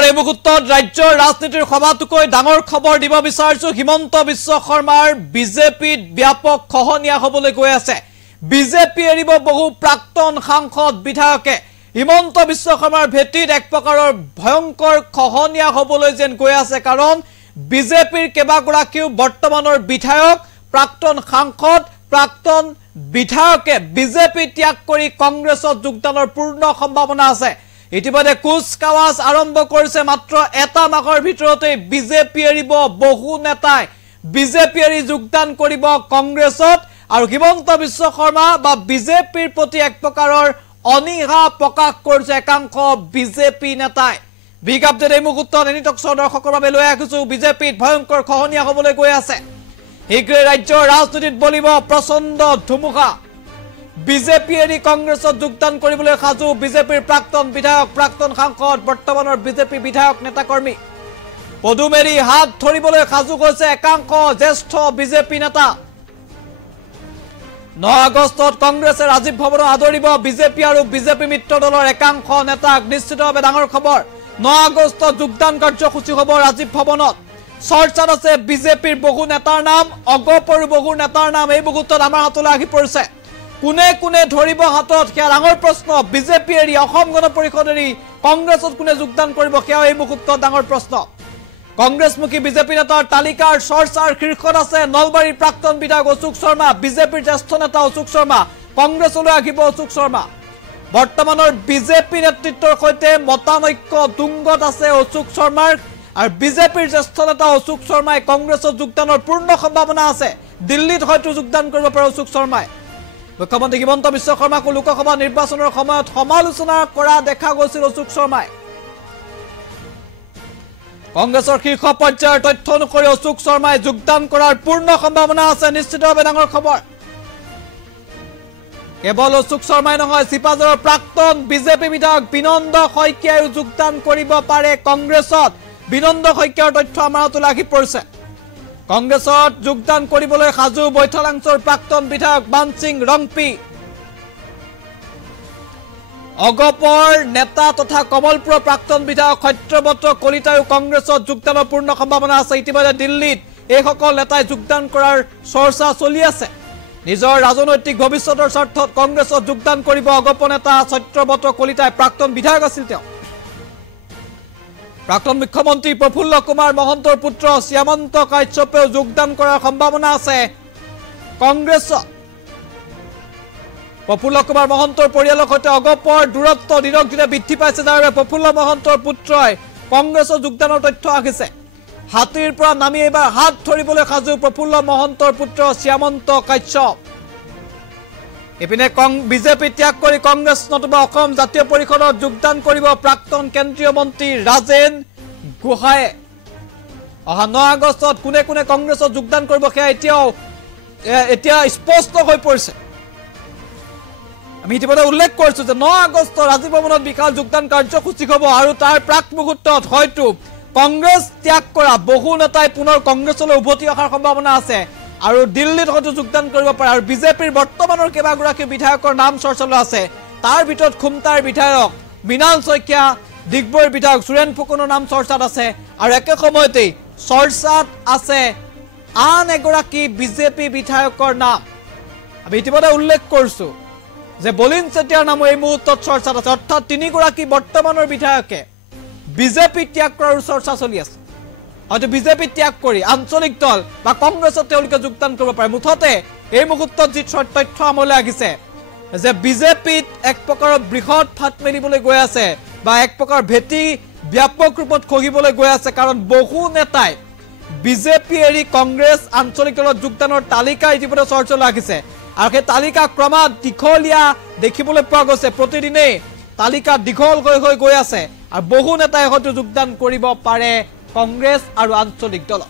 নমস্কাৰ এই মুহূৰ্তত ৰাজ্যৰ ৰাজনীতিৰ সভাটোকৈ ডাঙৰ খবৰ দিব বিচাৰিছো হিমন্ত বিশ্ব শৰ্মাৰ বিজেপিত ব্যাপক খহনীয়া হ'বলৈ গৈ আছে বিজেপি এৰিব বহু প্ৰাক্তন সাংসদ বিধায়কে হিমন্ত বিশ্ব শৰ্মাৰ ভেটিত এক প্ৰকাৰৰ ভয়ংকৰ খহনীয়া হ'বলৈ যেন গৈ আছে কাৰণ বিজেপিৰ কেবাগৰাকীও বৰ্তমানৰ বিধায়ক প্ৰাক্তন সাংসদ প্ৰাক্তন বিধায়কে বিজেপি ত্যাগ কৰি কংগ্ৰেছত যোগদানৰ পূৰ্ণ সম্ভাৱনা আছে ইতিমধ্যে কুচকাৱাজ আৰম্ভ কৰিছে মাত্ৰ এটা মাহৰ ভিতৰতে বিজেপি এৰিব বহু নেতাই বিজেপি এৰি যোগদান কৰিব কংগ্ৰেছত আৰু হিমন্ত বিশ্ব শৰ্মা বা বিজেপিৰ প্ৰতি এক প্ৰকাৰৰ অনীহা প্ৰকাশ কৰিছে একাংশ বিজেপি নেতাই বিগ আপডেট এই মুহূৰ্তত এনিটক দৰ্শকৰ বাবে লৈ আহিছো বিজেপিত ভয়ংকৰ খহনীয়া হ'বলৈ গৈ আছে শীঘ্ৰে ৰাজ্যৰ ৰাজনীতিত বলিব প্ৰচণ্ড ধুমুহা বিজেপি এৰি কংগ্ৰেছত যোগদান কৰিবলৈ সাজু বিজেপিৰ প্ৰাক্তন বিধায়ক প্ৰাক্তন সাংসদ বৰ্তমানৰ বিজেপি বিধায়ক নেতাকৰ্মী পদুমেৰী হাত ধৰিবলৈ সাজু হৈছে একাংশ জ্যেষ্ঠ বিজেপি নেতা 9 আগষ্টত কংগ্ৰেছে ৰাজীৱ ভৱনত আদৰিব বিজেপি আৰু বিজেপি মিত্ৰ দলৰ একাংশ নেতাক নিশ্চিতভাৱে ডাঙৰ খবৰ 9 আগষ্টত যোগদান কাৰ্যসূচী হ'ব ৰাজীৱ ভৱনত চৰ্চাত আছে বিজেপিৰ বহু নেতাৰ নাম অগপৰ বহু নেতাৰ নাম এই মুহূৰ্তত আমাৰ হাতলৈ আহি পৰিছে কোনে কোনে ধৰিব হাতত সেয়া ডাঙৰ প্ৰশ্ন বিজেপি এৰি অসম গণ পৰিষদ এৰি কংগ্ৰেছত কোনে যোগদান কৰিব সেয়া এই মুহূৰ্তত ডাঙৰ প্ৰশ্ন কংগ্ৰেছমুখী বিজেপি নেতাৰ তালিকাৰ চৰ্চাৰ শীৰ্ষত আছে নলবাৰীৰ প্ৰাক্তন বিধায়ক অশোক শৰ্মা বিজেপিৰ জ্যেষ্ঠ নেতা অশোক শৰ্মা কংগ্ৰেছলৈ আহিব অশোক শৰ্মা বৰ্তমানৰ বিজেপি নেতৃত্বৰ সৈতে মতানৈক্য তুংগত আছে অশোক শৰ্মাৰ আৰু বিজেপিৰ জ্যেষ্ঠ নেতা অশোক শৰ্মাই কংগ্ৰেছত যোগদানৰ পূৰ্ণ সম্ভাৱনা আছে দিল্লীত হয়তো যোগদান কৰিব পাৰে অশোক শৰ্মাই মুখ্যমন্ত্ৰী হিমন্ত বিশ্ব শৰ্মাক লোকসভা নিৰ্বাচনৰ সময়ত সমালোচনা কৰা দেখা গৈছিল অশোক শৰ্মাই কংগ্ৰেছৰ শীৰ্ষ পৰ্যায়ৰ তথ্য অনুসৰি অশোক শৰ্মাই যোগদান কৰাৰ পূৰ্ণ সম্ভাৱনা আছে নিশ্চিতভাৱে ডাঙৰ খবৰ কেৱল অশোক শৰ্মাই নহয় চিপাঝাৰৰ প্ৰাক্তন বিজেপি বিধায়ক বিনন্দ শইকীয়াও যোগদান কৰিব পাৰে কংগ্ৰেছত বিনন্দ শইকীয়াৰ তথ্য আমাৰ হাতলৈ আহি পৰিছে কংগ্ৰেছত যোগদান কৰিবলৈ সাজু বৈঠালাংছৰ প্ৰাক্তন বিধায়ক বানসিং ৰংপি অগপৰ নেতা তথা কমলপুৰৰ প্ৰাক্তন বিধায়ক সত্যব্ৰত কলিতায়ো কংগ্ৰেছত যোগদানৰ পূৰ্ণ সম্ভাৱনা আছে ইতিমধ্যে দিল্লীত এইসকল নেতাই যোগদান কৰাৰ চৰ্চা চলি আছে নিজৰ ৰাজনৈতিক ভৱিষ্যতৰ স্বাৰ্থত কংগ্ৰেছত যোগদান কৰিব অগপ নেতা সত্যব্ৰত কলিতাই প্ৰাক্তন বিধায়ক আছিল তেওঁ প্ৰাক্তন মুখ্যমন্ত্ৰী প্ৰফুল্ল কুমাৰ মহন্তৰ পুত্ৰ শ্যামন্ত কাশ্যপেও যোগদান কৰাৰ সম্ভাৱনা আছে কংগ্ৰেছত প্ৰফুল্ল কুমাৰ মহন্তৰ পৰিয়ালৰ সৈতে অগপৰ দূৰত্ব দিনক দিনে বৃদ্ধি পাইছে যাৰ বাবে প্ৰফুল্ল মহন্তৰ পুত্ৰই কংগ্ৰেছত যোগদানৰ তথ্য আহিছে হাতীৰ পৰা নামি এবাৰ হাত ধৰিবলৈ সাজু প্ৰফুল্ল মহন্তৰ পুত্ৰ শ্যামন্ত কাশ্যপ এপিনে বিজেপি ত্যাগ কৰি কংগ্ৰেছ নতুবা অসম জাতীয় পৰিষদত যোগদান কৰিব প্ৰাক্তন কেন্দ্ৰীয় মন্ত্ৰী ৰাজেন গোহাঁয়ে অহা 9 আগষ্টত কোনে কোনে কংগ্ৰেছত যোগদান কৰিব সেয়া এতিয়া স্পষ্ট হৈ পৰিছে আমি ইতিমধ্যে উল্লেখ কৰিছো যে 9 আগষ্ট ৰাজীৱ ভৱনত বিশাল যোগদান কাৰ্যসূচী হ'ব আৰু তাৰ প্ৰাক মুহূৰ্তত হয়তো কংগ্ৰেছ ত্যাগ কৰা বহু নেতাই পুনৰ কংগ্ৰেছলৈ উভতি অহাৰ সম্ভাৱনা আছে আৰু দিল্লীত হয়তো যোগদান কৰিব পাৰে আৰু বিজেপিৰ বৰ্তমানৰ কেবাগৰাকী বিধায়কৰ নাম চৰ্চালৈ আছে তাৰ ভিতৰত খুমটাৰ বিধায়ক মৃণাল শইকীয়া ডিগবৈৰ বিধায়ক সুৰেন ফুকনৰ নাম চৰ্চাত আছে আৰু একে সময়তে চৰ্চাত আছে আন এগৰাকী বিজেপি বিধায়কৰ নাম আমি ইতিমধ্যে উল্লেখ কৰিছো যে বলিন চেতিয়াৰ নাম এই মুহূৰ্তত চৰ্চাত আছে অৰ্থাৎ তিনিগৰাকী বৰ্তমানৰ বিধায়কে বিজেপি ত্যাগ কৰাৰ চৰ্চা চলি আছে হয়তো বিজেপি ত্যাগ কৰি আঞ্চলিক দল বা কংগ্ৰেছত তেওঁলোকে যোগদান কৰিব পাৰে মুঠতে এই মুহূৰ্তত যি তথ্য আমলৈ আহিছে যে বিজেপিত এক প্ৰকাৰৰ বৃহৎ ফাট মেলিবলৈ গৈ আছে বা এক প্ৰকাৰ ভেটি ব্যাপক ৰূপত খহিবলৈ গৈ আছে কাৰণ বহু নেতাই বিজেপি এৰি কংগ্ৰেছ আঞ্চলিক দলত যোগদানৰ তালিকা ইতিমধ্যে চৰ্চালৈ আহিছে আৰু সেই তালিকা ক্ৰমাৎ দীঘলীয়া দেখিবলৈ পোৱা গৈছে প্ৰতিদিনে তালিকা দীঘল হৈ গৈ আছে আৰু বহু নেতাই হয়তো যোগদান কৰিব পাৰে কংগ্ৰেছ আৰু আঞ্চলিক দলত